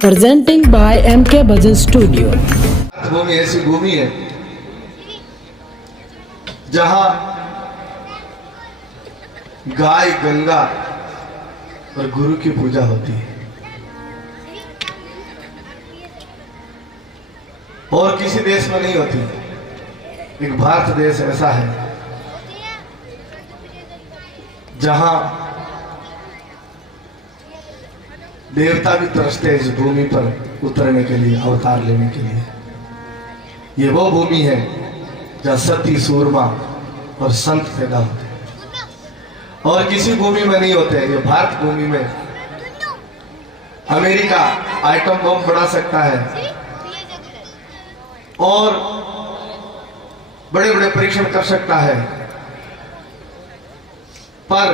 presenting by MK Bhajan Studio. भूमि ऐसी भूमि है जहां गाय, गंगा और गुरु की पूजा होती है और किसी देश में नहीं होती। एक भारत देश ऐसा है जहां देवता भी तरसते हैं इस भूमि पर उतरने के लिए, अवतार लेने के लिए। ये वो भूमि है जहाँ सती, सूरमा और संत पैदा होते हैं और किसी भूमि में नहीं होते। ये भारत भूमि में अमेरिका आइटम बम बना सकता है और बड़े बड़े परीक्षण कर सकता है, पर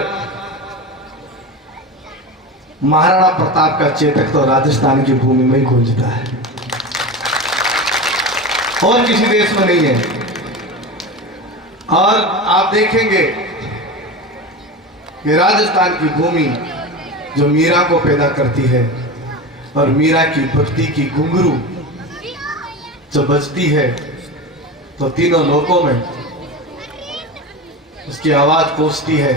महाराणा प्रताप का चेतक तो राजस्थान की भूमि में ही गूंजता है और किसी देश में नहीं है। और आप देखेंगे कि राजस्थान की भूमि जो मीरा को पैदा करती है और मीरा की भक्ति की घुंघरू जो बजती है तो तीनों लोकों में उसकी आवाज पहुंचती है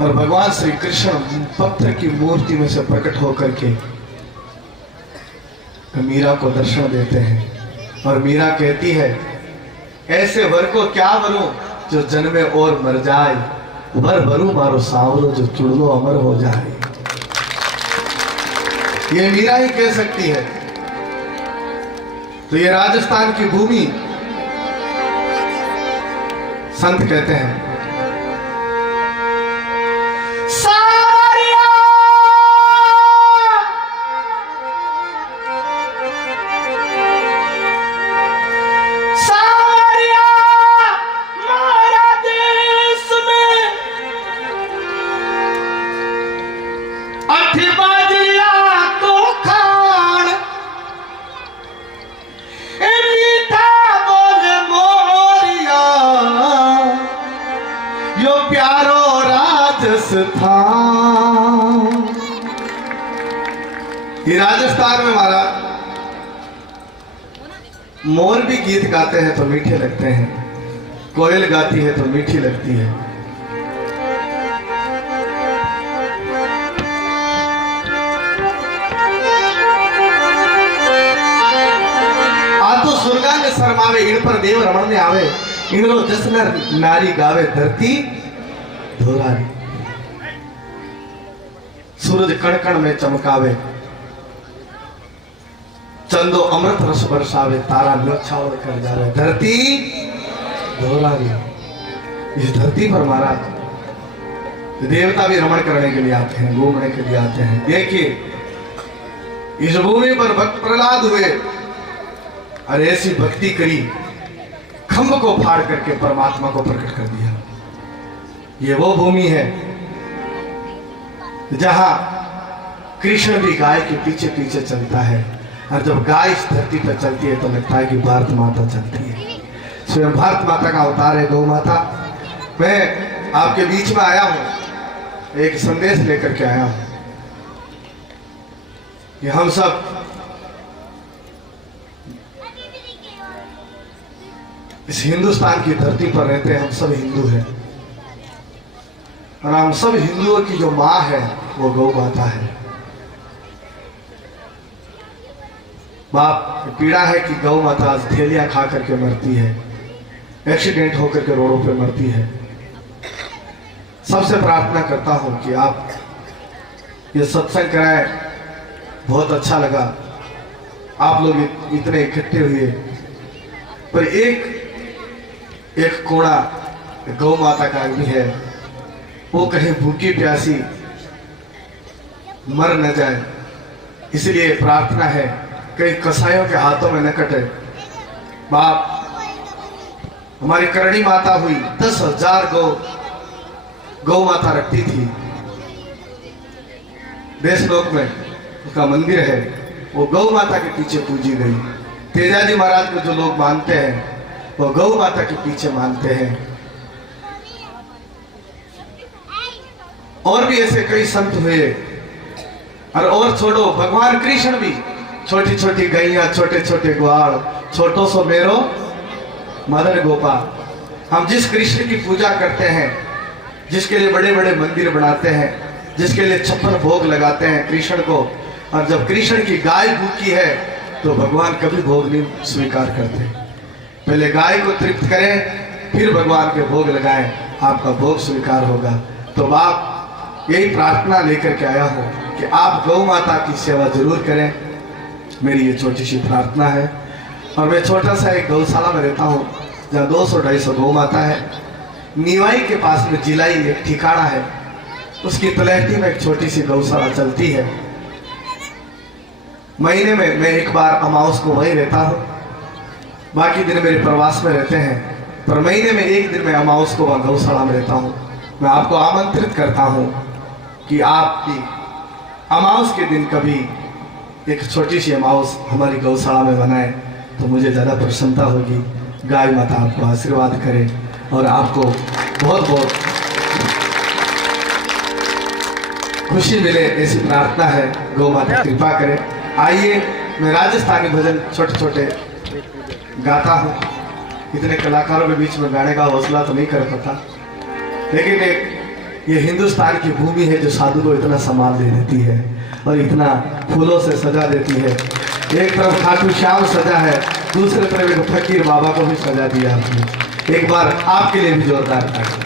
और भगवान श्री कृष्ण पत्थर की मूर्ति में से प्रकट होकर के मीरा को दर्शन देते हैं और मीरा कहती है, ऐसे वर को क्या वरूं जो जन्मे और मर जाए, वर वरूं मारो सांवरो जो चुड़लो अमर हो जाए। ये मीरा ही कह सकती है। तो ये राजस्थान की भूमि संत कहते हैं ये राजस्थान में हमारा मोर भी गीत गाते हैं तो मीठे लगते हैं, कोयल गाती है तो मीठी लगती है। आ तो सुरगा ने शर्मावे, इन पर देव रमण ने आवे, इनरो जसन नारी गावे धरती धोरारी। सूरज कण कण में चमकावे, चंदो अमृत रस बरसावे, तारा न्योछावर कर जावे धरती धोरारी। इस धरती पर महाराज देवता भी रमण करने के लिए आते हैं, घूमने के लिए आते हैं। देखिए इस भूमि पर भक्त प्रहलाद हुए और ऐसी भक्ति करी, खंभ को फाड़ करके परमात्मा को प्रकट कर दिया। ये वो भूमि है जहां कृष्ण भी गाय के पीछे पीछे चलता है और जब गाय इस धरती पर चलती है तो लगता है कि भारत माता चलती है। स्वयं भारत माता का अवतार है गौ माता। मैं आपके बीच में आया हूं, एक संदेश लेकर के आया हूं कि हम सब इस हिंदुस्तान की धरती पर रहते हैं, हम सब हिंदू हैं और हम सब हिंदुओं की जो माँ है वो गौ माता है। बाप पीड़ा है कि गौ माता थैलियां खा करके मरती है, एक्सीडेंट होकर के रोडों पे मरती है। सबसे प्रार्थना करता हूं कि आप ये सत्संग कराए, बहुत अच्छा लगा, आप लोग इतने इकट्ठे हुए, पर एक कोड़ा गौ माता का भी है, वो कहीं भूखी प्यासी मर न जाए, इसलिए प्रार्थना है कई कसाईयों के हाथों में न कटे। बाप हमारी करणी माता हुई, 10,000 गौ माता रखती थी। देशलोक में उसका मंदिर है, वो गौ माता के पीछे पूजी गई। तेजाजी महाराज को जो लोग मानते हैं वो गौ माता के पीछे मानते हैं। और भी ऐसे कई संत हुए और छोड़ो, भगवान कृष्ण भी छोटी छोटी गैया, छोटे छोटे ग्वाल, छोटो सो मेरो मदन गोपाल। हम जिस कृष्ण की पूजा करते हैं, जिसके लिए बड़े बड़े मंदिर बनाते हैं, जिसके लिए 56 भोग लगाते हैं कृष्ण को, और जब कृष्ण की गाय भूखी है तो भगवान कभी भोग नहीं स्वीकार करते। पहले गाय को तृप्त करें, फिर भगवान के भोग लगाएं, आपका भोग स्वीकार होगा। तो बाप यही प्रार्थना लेकर के आया हूँ कि आप गौ माता की सेवा जरूर करें। मेरी ये छोटी सी प्रार्थना है। और मैं छोटा सा एक गौशाला में रहता हूँ जहाँ 200-250 गौ माता है। नीवाई के पास में जिलाई एक ठिकाना है, उसकी तलहटी में एक छोटी सी गौशाला चलती है। महीने में मैं एक बार अमावस को वहीं रहता हूँ, बाकी दिन मेरे प्रवास में रहते हैं, पर महीने में एक दिन मैं अमावस को वहाँ गौशाला में रहता हूँ। मैं आपको आमंत्रित करता हूँ कि आप भी अमावस के दिन कभी एक छोटी सी अमावस हमारी गौशाला में बनाए तो मुझे ज़्यादा प्रसन्नता होगी। गाय माता आपको आशीर्वाद करे और आपको बहुत बहुत खुशी मिले, ऐसी प्रार्थना है। गौ माता कृपा करे। आइए, मैं राजस्थानी भजन छोटे छोटे गाता हूँ। इतने कलाकारों के बीच में गाने का हौसला तो नहीं कर पाता, लेकिन एक ये हिंदुस्तान की भूमि है जो साधु को इतना सम्मान दे देती है और इतना फूलों से सजा देती है। एक तरफ खाटू श्याम सजा है, दूसरे तरफ एक फकीर बाबा को भी सजा दिया आपने। एक बार आपके लिए भी जोरदार ताली।